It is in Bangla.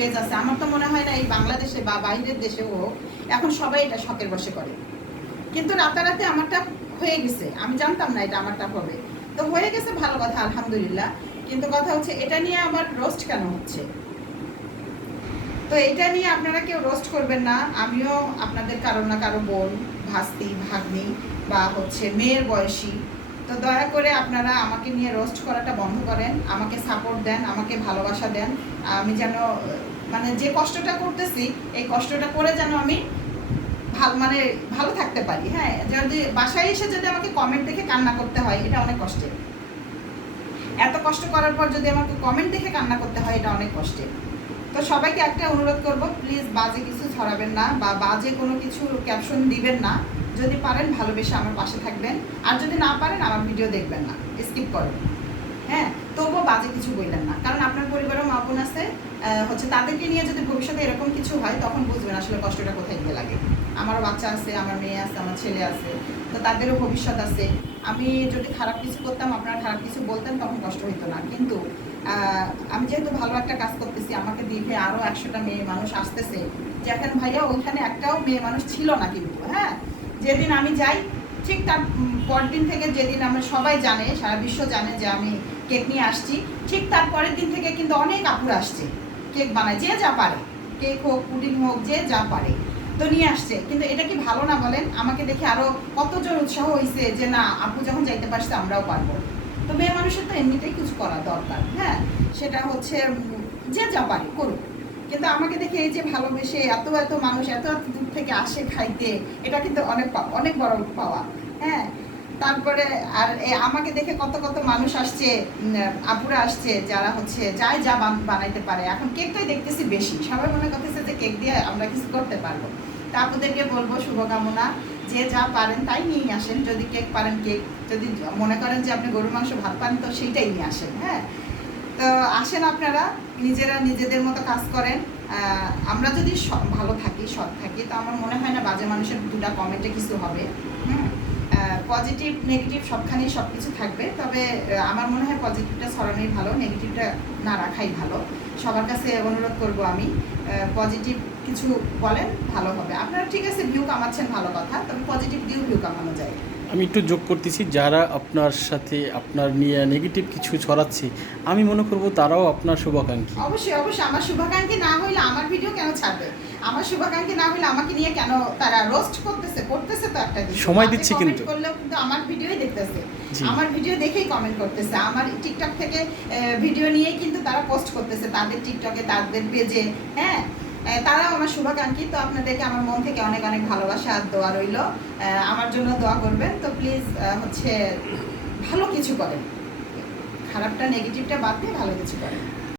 পেজ আছে। আমার তো মনে হয় না এই বাংলাদেশে বা বাইরের দেশে হোক, এখন সবাই এটা শখের বসে করে। কিন্তু রাতারাতি আমারটা হয়ে গেছে। আমি জানতাম না এটা আমারটা হবে। তো হয়ে গেছে ভালো কথা, আলহামদুলিল্লাহ। কিন্তু কথা হচ্ছে, এটা নিয়ে আবার রোস্ট কেন হচ্ছে? তো এটা নিয়ে আপনারা কেউ রোস্ট করবেন না। আমিও আপনাদের কারও না কারও বোন, ভাস্তি, ভাগ্নি বা হচ্ছে মেয়ের বয়সী তো দয়া করে আপনারা আমাকে নিয়ে রোস্ট করাটা বন্ধ করেন, আমাকে সাপোর্ট দেন, আমাকে ভালোবাসা দেন। আমি যেন মানে যে কষ্টটা করতেছি, এই কষ্টটা করে যেন আমি ভালো মানে ভালো থাকতে পারি হ্যাঁ? যদি বাসায় এসে যদি আমাকে কমেন্ট দেখে কান্না করতে হয়, এটা অনেক কষ্টের। এত কষ্ট করার পর যদি আমাকে কমেন্ট দেখে কান্না করতে হয়, এটা অনেক কষ্টের। তো সবাইকে একটা অনুরোধ করব প্লিজ বাজে কিছু ছড়াবেন না বা বাজে কোনো কিছু ক্যাপশন দিবেন না। যদি পারেন ভালোবেসে আমার পাশে থাকবেন। আর যদি না পারেন আমার ভিডিও দেখবেন না স্কিপ করেন। হ্যাঁ তবুও বাজে কিছু বললেন না। কারণ আপনার পরিবারেও মা বোন আছে হচ্ছে তাদেরকে নিয়ে যদি ভবিষ্যতে এরকম কিছু হয়, তখন বুঝবেন আসলে কষ্টটা কোথায় গিয়ে লাগে। আমারও বাচ্চা আছে, আমার মেয়ে আছে, আমার ছেলে আছে, তো তাদেরও ভবিষ্যৎ আছে। আমি যদি খারাপ কিছু করতাম, আপনারা খারাপ কিছু বলতেন, তখন কষ্ট হইতো না। কিন্তু আমি যেহেতু ভালো একটা কাজ করতেছি, আমাকে দেখে আরও একশোটা মেয়ে মানুষ আসতেছে। যেখানে ভাইয়া, ওইখানে একটাও মেয়ে মানুষ ছিল না কিন্তু হ্যাঁ? যেদিন আমি যাই, ঠিক তার পরদিন থেকে যেদিন আমরা সবাই জানে, সারা বিশ্ব জানে যে আমি কেক নিয়ে আসছি, ঠিক তার পরের দিন থেকে কিন্তু অনেক আপুর আসছে। কেক বানায়, যে যা পারে। কেক হোক, পুডিং হোক, যে যা পারে, তো নিয়ে আসছে। কিন্তু এটা কি ভালো না বলেন? আমাকে দেখে আরও কতজন উৎসাহ হয়েছে যে না, আপু যখন যাইতে পারছে, আমরাও পারব। তো মেয়ে মানুষের তো এমনিতেই কিছু করা দরকার হ্যাঁ? সেটা হচ্ছে যে যা পারে করুক। কিন্তু আমাকে দেখে এই যে ভালোবেসে এত এত মানুষ এত এত দূর থেকে আসে খাইতে, এটা কিন্তু অনেক অনেক বড় পাওয়া হ্যাঁ? তারপরে আর আমাকে দেখে কত কত মানুষ আসছে আপুরা আসছে, যারা হচ্ছে যাই যা বানাইতে পারে। এখন কেকটাই দেখতেছি বেশি। সবাই মনে করতেছে যে কেক দিয়ে আমরা কিছু করতে পারব। তা আপুদেরকে বলব শুভকামনা। যে যা পারেন তাই নিয়ে আসেন। যদি কেক পারেন, কেক। যদি মনে করেন যে আপনি গরুর মাংস ভাত পান, তো সেইটাই নিয়ে আসেন হ্যাঁ। তো আসেন আপনারা, নিজেরা নিজেদের মতো কাজ করেন। আমরা যদি ভালো থাকি, সৎ থাকি, তো আমার মনে হয় না বাজে মানুষের দুটা কমেন্টে কিছু হবে, হুম। পজিটিভ নেগেটিভ সবখানেই সব কিছু থাকবে। তবে আমার মনে হয় পজিটিভটা ছড়ানোই ভালো নেগেটিভটা না রাখাই ভালো। সবার কাছে অনুরোধ করব আমি পজিটিভ কিছু বলেন, ভালো হবে। আপনারা ঠিক আছে ভিউ কামাচ্ছেন ভালো কথা, তবে পজিটিভ দিয়েও ভিউ কামানো যায়। আমি একটু যোগ করতেছি যারা আপনার সাথে আপনার নিয়ে নেগেটিভ কিছু ছড়াচ্ছে আমি মনে করব তারাও আপনার শুভাকাঙ্ক্ষী। অবশ্যই অবশ্যই আমার শুভাকাঙ্ক্ষী না হইলে আমার ভিডিও কেন ছাড়বে? আমার শুভাকাঙ্ক্ষী না হইলে আমাকে নিয়ে কেন তারা রোস্ট করতেছে করতেছে তো একটা। সময় দিচ্ছে কিন্তু। করলেও কিন্তু আমার ভিডিওই দেখতেছে। আমার ভিডিও দেখেই কমেন্ট করতেছে। আমার টিকটক থেকে ভিডিও নিয়েই কিন্তু তারা পোস্ট করতেছে তাদের টিকটকে তাদের পেজে হ্যাঁ? তারাও আমার শুভাকাঙ্ক্ষী। তো আপনাদেরকে আমার মন থেকে অনেক অনেক ভালোবাসা আর দোয়া রইল। আমার জন্য দোয়া করবেন। তো প্লিজ হচ্ছে ভালো কিছু করেন। খারাপটা নেগেটিভটা বাদ দিয়ে ভালো কিছু করেন।